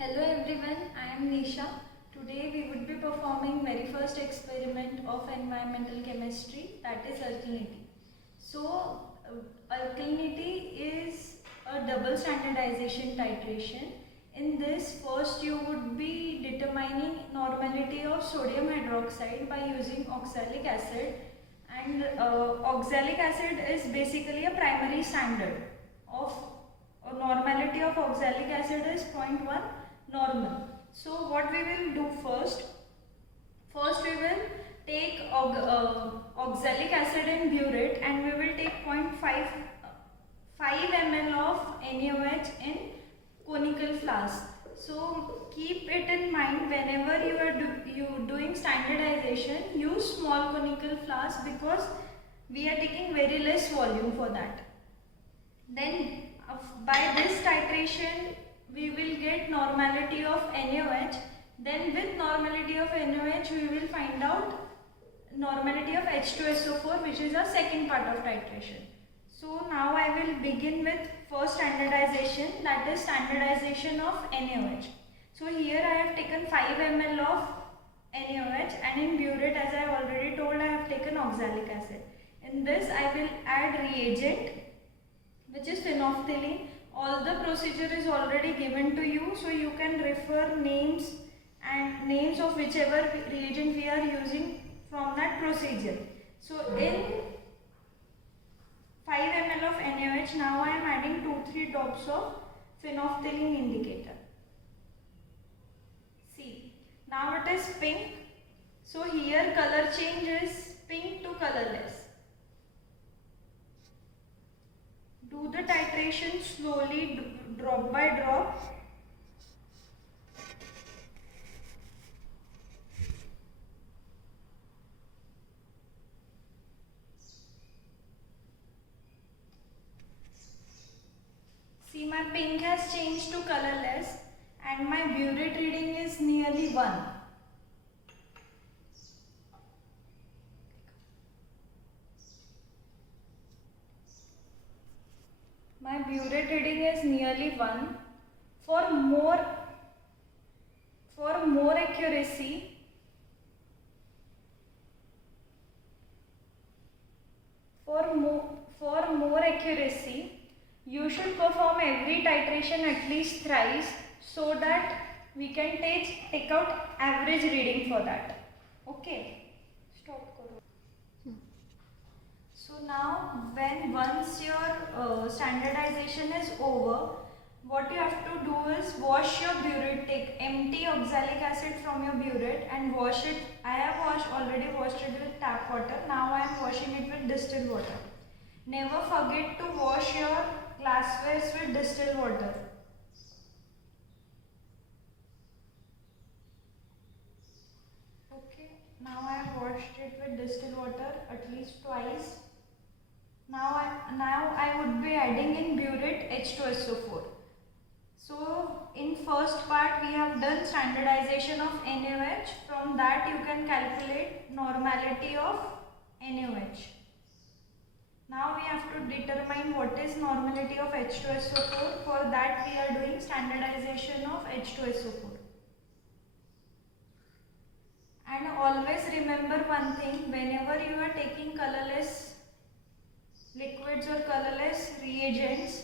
Hello everyone, I am Nisha. Today we would be performing very first experiment of environmental chemistry, that is alkalinity. So alkalinity is a double standardization titration. In this, first you would be determining normality of sodium hydroxide by using oxalic acid, and oxalic acid is basically a primary standard of normality of oxalic acid is 0.1 normal. So what we will do first we will take oxalic acid and burette, and we will take 0.5 ml of NaOH in conical flask. So keep it in mind whenever you are doing standardization, use small conical flask because we are taking very less volume for that. Then by this titration we will get normality of NaOH. Then with normality of NaOH we will find out normality of H2SO4, which is our second part of titration. So now I will begin with first standardization, that is standardization of NaOH. So here I have taken 5 ml of NaOH, and in burette, as I have already told, I have taken oxalic acid. In this I will add reagent, which is phenolphthalein. All the procedure is already given to you, so you can refer names of whichever reagent we are using from that procedure. So in 5 ml of NaOH, now I am adding 2-3 drops of phenolphthalein indicator. See, now it is pink. So here color change is pink to colorless. Do the titration slowly, drop by drop. See, my pink has changed to colorless and my burette reading is nearly 1. My burette reading is nearly 1. For more accuracy, you should perform every titration at least thrice so that we can take out average reading for that. Okay. Stop. So now once your standardization is over, what you have to do is wash your burette. Take empty oxalic acid from your burette and wash it. I have already washed it with tap water. Now I am washing it with distilled water. Never forget to wash your glasswares with distilled water. Okay, now I have washed it with distilled water at least twice. Now I would be adding in burette H2SO4. So in first part we have done standardization of NaOH. From that you can calculate normality of NaOH. Now we have to determine what is normality of H2SO4. For that we are doing standardization of H2SO4. And always remember one thing, whenever you are taking colorless liquids or colorless reagents,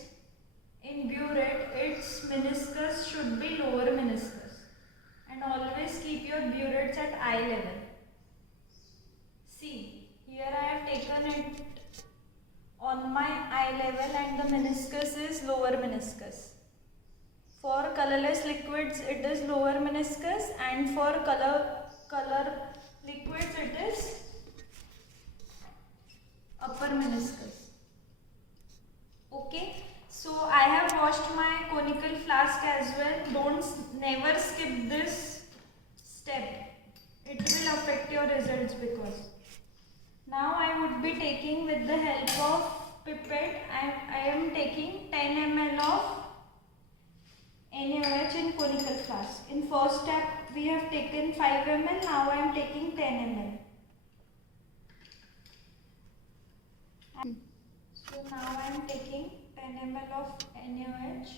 in burette its meniscus should be lower meniscus, and always keep your burettes at eye level. See, here I have taken it on my eye level and the meniscus is lower meniscus. For colorless liquids it is lower meniscus, and for color liquids it is upper meniscus. Okay, so I have washed my conical flask as well. Never skip this step. It will affect your results because. Now I would be taking, with the help of pipette, I am taking 10 ml of NaOH in conical flask. In first step we have taken 5 ml, now I am taking 10 ml. So now I am taking 10 ml of NaOH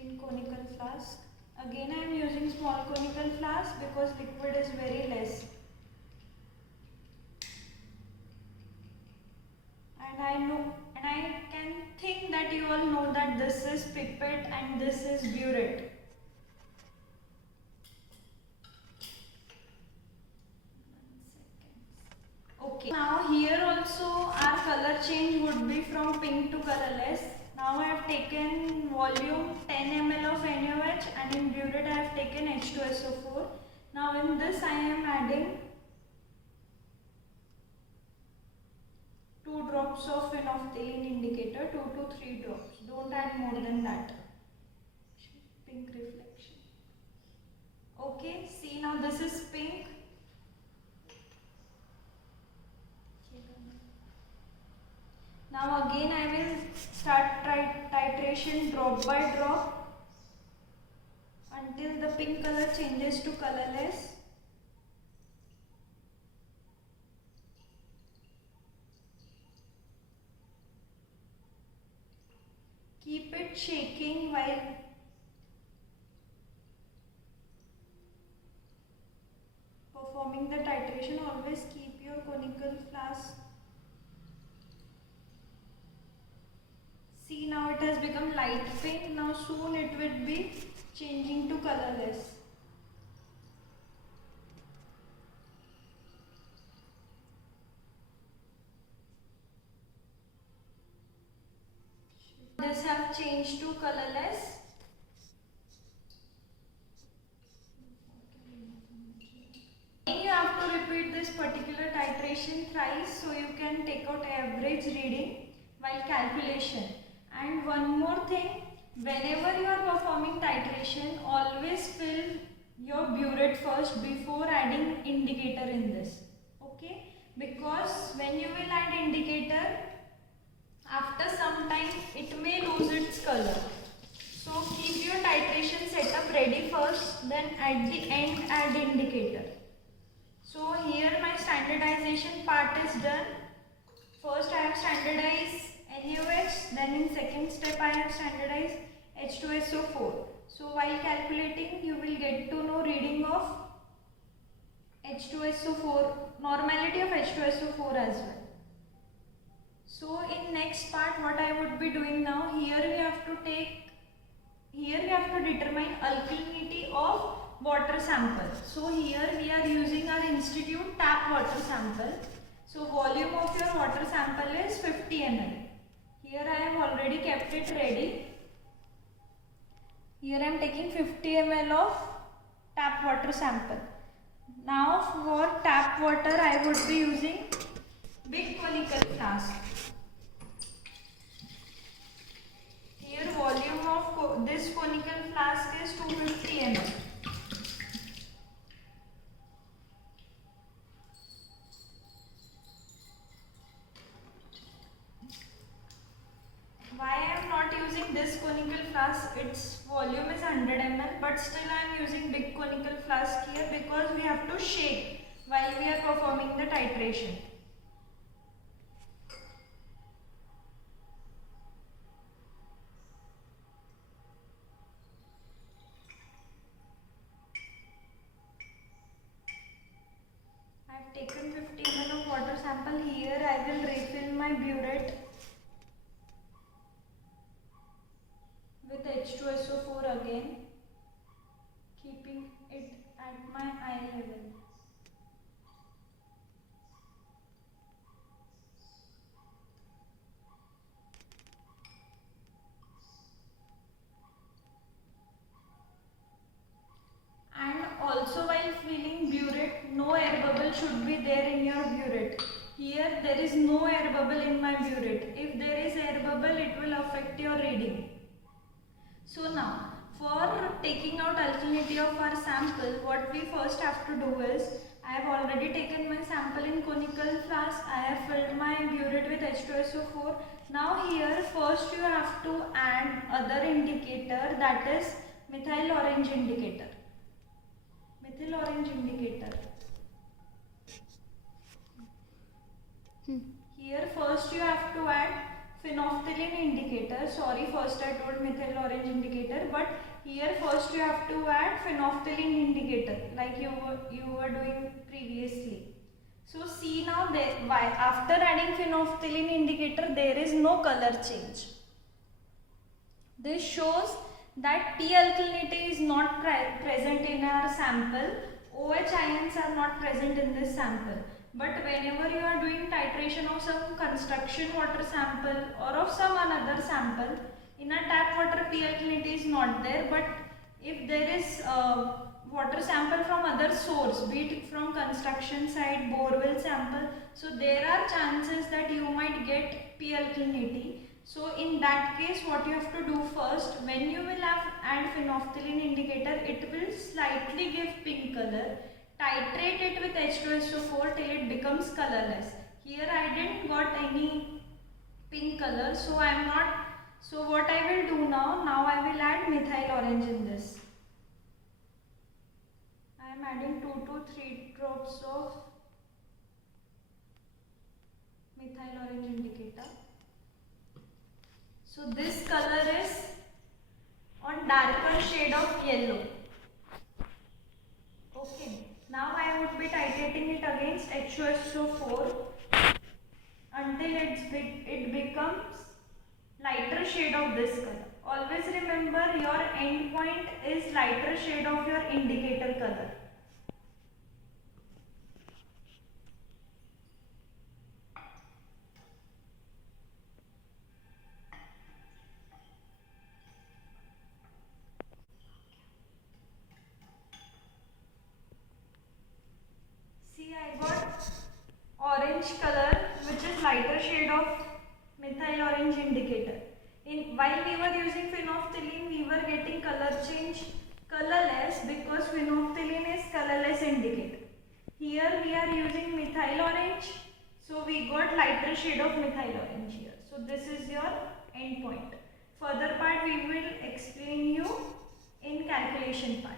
in conical flask. Again I am using small conical flask because liquid is very less. And I can think that you all know that this is pipette and this is burette. Okay, now here also our color change would be from pink to colorless. Now I have taken volume 10 ml of NaOH and in burette I have taken H2SO4. Now in this I am adding 2 drops of phenolphthalein indicator, 2 to 3 drops. Don't add more than that. Pink reflection. Okay, see now this is pink. Now again I will start titration drop by drop until the pink color changes to colorless. Keep it shaking while performing the titration. Always keep your conical flask. See now it has become light pink. Now soon it will be changing to colorless. This have changed to colorless. You have to repeat this particular titration thrice so you can take out average reading while calculation. And one more thing, whenever you are performing titration, always fill your burette first before adding indicator in this. Okay? Because when you will add indicator, after some time it may lose its color. So keep your titration setup ready first, then at the end add indicator. So here my standardization part is done. First I have standardized NaOH, then in second step I have standardized H2SO4. So while calculating you will get to know reading of H2SO4, normality of H2SO4 as well. So in next part what I would be doing now, here we have to determine alkalinity of water sample. So here we are using our institute tap water sample. So volume of your water sample is 50 ml. Here I have already kept it ready. Here I am taking 50 ml of tap water sample. Now for tap water I would be using big conical flask. Here volume of this conical flask is 250 ml. Why I am not using this conical flask? Its volume is 100 ml, but still I am using big conical flask here because we have to shake while we are performing the titration. I have taken 50 ml of water sample. Here I will refill my burette with H2SO4 again, keeping it at my eye level. And also while filling burette, no air bubble should be there in your burette. Here there is no air bubble in my burette. If there is air bubble, it will affect your reading. So now, for taking out alkalinity of our sample, what we first have to do is, I have already taken my sample in conical flask, I have filled my burette with H2SO4. Now here first you have to add other indicator, that is methyl orange indicator. Methyl orange indicator. Here first you have to add phenolphthalein indicator. Sorry, first I told methyl orange indicator, but here first you have to add phenolphthalein indicator like you were doing previously. So see now, after adding phenolphthalein indicator there is no color change. This shows that P alkalinity is not present in our sample. OH ions are not present in this sample. But whenever you are doing titration of some construction water sample or of some another sample, in a tap water P alkalinity is not there. But if there is water sample from other source, be it from construction site, borewell sample, so there are chances that you might get P alkalinity. So in that case, what you have to do first, when you will add phenolphthalein indicator, it will slightly give pink color. Titrate it with H2SO4 till it becomes colorless. Here I didn't got any pink color, so I am not. So what I will do now I will add methyl orange in this. I am adding 2 to 3 drops of methyl orange indicator. So this color is on darker shade of yellow. Okay. Now I would be titrating it against H2SO4 until it becomes lighter shade of this color. Always remember your end point is lighter shade of your indicator color. I got orange color, which is lighter shade of methyl orange indicator. While we were using phenolphthalein, we were getting color change colorless because phenolphthalein is colorless indicator. Here we are using methyl orange, so we got lighter shade of methyl orange here. So this is your end point. Further part we will explain you in calculation part.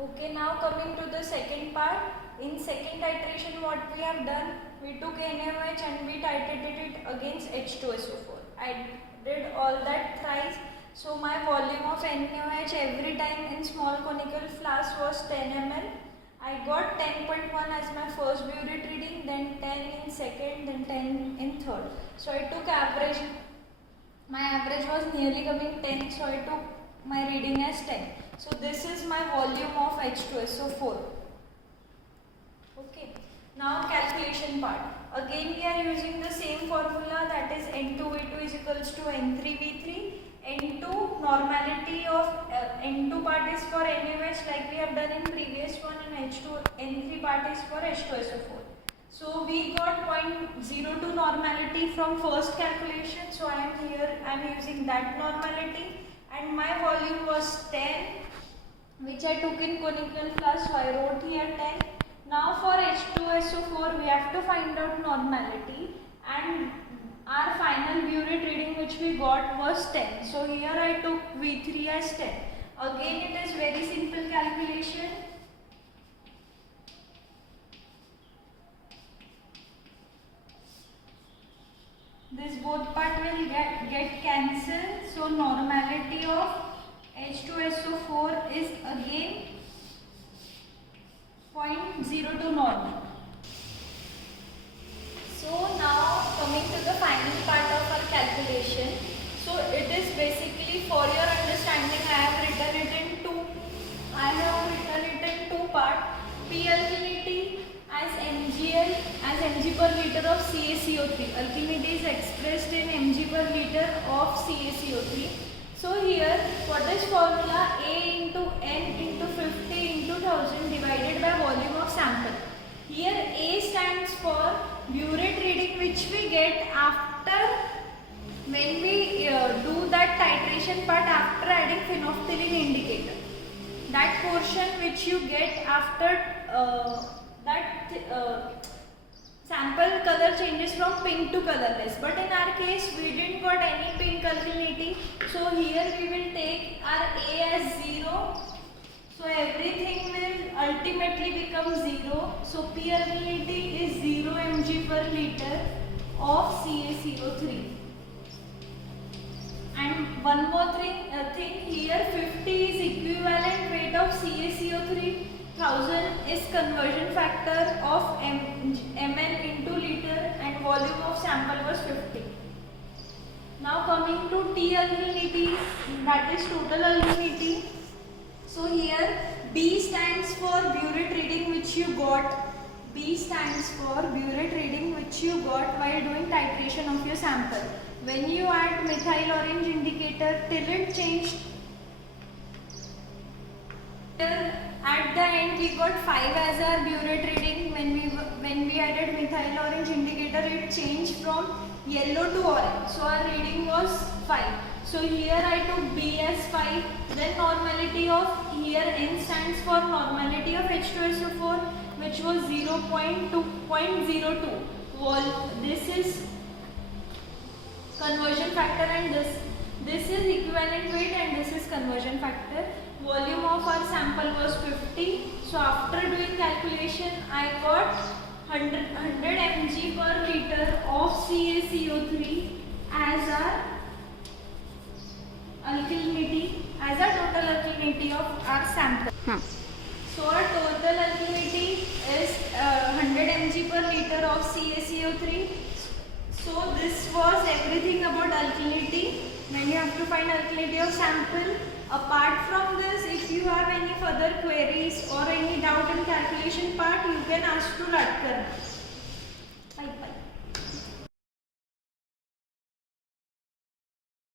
Okay, now coming to the second part. In second titration, what we have done, we took NaOH and we titrated it against H2SO4. I did all that thrice. So my volume of NaOH every time in small conical flask was 10 ml. I got 10.1 as my first burette reading, then 10 in second, then 10 in third. So I took average. My average was nearly coming 10, so I took my reading as 10. So this is my volume of H2SO4. Okay. Now calculation part. Again we are using the same formula, that is N2V2 is equals to N3V3. N2 normality of N2 part is for NaOH like we have done in previous one, and N3 part is for H2SO4. So we got 0.02 normality from first calculation. So I am using that normality, and my volume was 10, which I took in conical flask, so I wrote here 10. Now for H2SO4 we have to find out normality, and our final burette reading which we got was 10. So here I took V3 as 10. Again it is very simple calculation. This both part will get cancelled. So normality of H2SO4 is again 0.02 normal. So now coming to the final part of our calculation. So it is basically, for your understanding, I have written it in two parts. P alkalinity as mgl as mg per liter of CaCO3. Alkalinity is expressed in mg per liter of CaCO3. So here, what is formula? A into N into 50 into 1000 divided by volume of sample. Here A stands for burette reading which we get after, when we do that titration part after adding phenolphthalein indicator. That portion which you get after sample color changes from pink to colorless. But in our case we didn't got any pink alkalinity. So here we will take our A as 0. So everything will ultimately become 0. So P alkalinity is 0 mg per liter of CaCO3. And one more thing here, 50 is equivalent weight of CaCO3, 1000 is conversion factor of ml into liter, and volume of sample was 50. Now coming to T alkalinity, that is total alkalinity. So here B stands for burette reading which you got. B stands for burette reading which you got while doing titration of your sample. When you add methyl orange indicator till it changed, at the end we got 5 as our burette reading. When we added methyl orange indicator, it changed from yellow to orange. So our reading was 5. So here I took B as 5. Then normality of, here N stands for normality of H2SO4 which was 0.02. This is conversion factor, and this is equivalent weight, and this is conversion factor. Volume of our sample was 50. So after doing calculation, I got 100 mg per liter of CaCO3 as our alkalinity, as a total alkalinity of our sample. So our total alkalinity is 100 mg per liter of CaCO3. So this was everything about alkalinity. When you have to find alkalinity of sample. Apart from this, if you have any further queries or any doubt in calculation part, you can ask to Latkar.